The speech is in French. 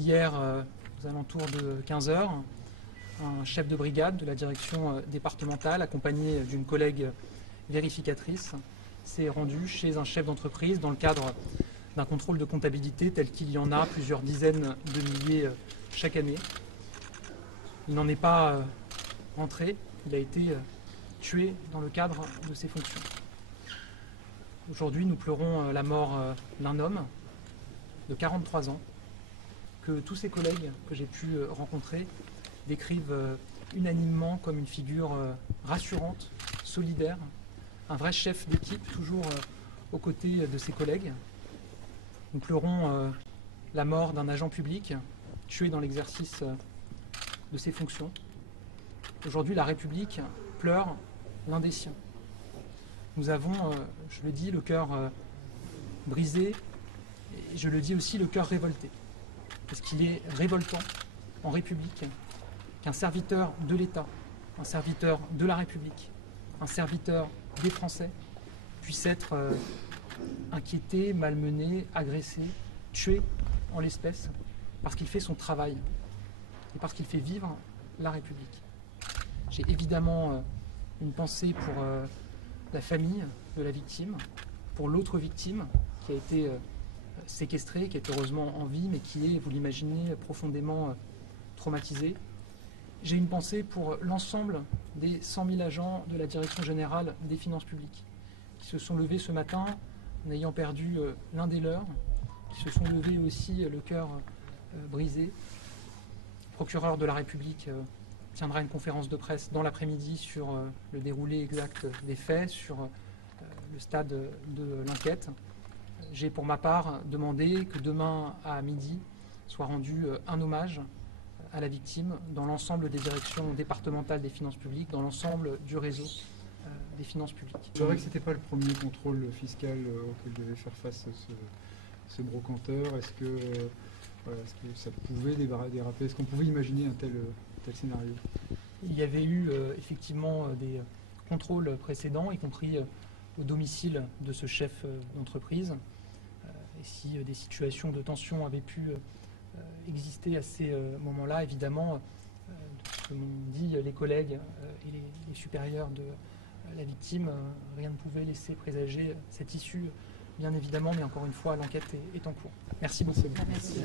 Hier, aux alentours de 15 h, un chef de brigade de la direction départementale, accompagné d'une collègue vérificatrice, s'est rendu chez un chef d'entreprise dans le cadre d'un contrôle de comptabilité tel qu'il y en a plusieurs dizaines de milliers chaque année. Il n'en est pas rentré, il a été tué dans le cadre de ses fonctions. Aujourd'hui, nous pleurons la mort d'un homme de 43 ans, que tous ses collègues que j'ai pu rencontrer décrivent unanimement comme une figure rassurante, solidaire, un vrai chef d'équipe, toujours aux côtés de ses collègues. Nous pleurons la mort d'un agent public tué dans l'exercice de ses fonctions. Aujourd'hui, la République pleure l'un des siens. Nous avons, je le dis, le cœur brisé, et je le dis aussi, le cœur révolté. Parce qu'il est révoltant en République qu'un serviteur de l'État, un serviteur de la République, un serviteur des Français puisse être inquiété, malmené, agressé, tué en l'espèce, parce qu'il fait son travail et parce qu'il fait vivre la République. J'ai évidemment une pensée pour la famille de la victime, pour l'autre victime qui a été séquestré, qui est heureusement en vie, mais qui est, vous l'imaginez, profondément traumatisé. J'ai une pensée pour l'ensemble des 100 000 agents de la Direction générale des finances publiques, qui se sont levés ce matin en ayant perdu l'un des leurs, qui se sont levés aussi le cœur brisé. Le procureur de la République tiendra une conférence de presse dans l'après-midi sur le déroulé exact des faits, sur le stade de l'enquête. J'ai pour ma part demandé que demain à midi soit rendu un hommage à la victime dans l'ensemble des directions départementales des finances publiques, dans l'ensemble du réseau des finances publiques. C'est vrai que ce n'était pas le premier contrôle fiscal auquel devait faire face ce brocanteur. Est-ce que ça pouvait déraper? Est-ce qu'on pouvait imaginer un tel scénario? Il y avait eu effectivement des contrôles précédents, y compris au domicile de ce chef d'entreprise. Et si des situations de tension avaient pu exister à ces moments-là, évidemment, ce que m'ont dit les collègues et les supérieurs de la victime, rien ne pouvait laisser présager cette issue, bien évidemment, mais encore une fois, l'enquête est en cours. Merci beaucoup. Merci.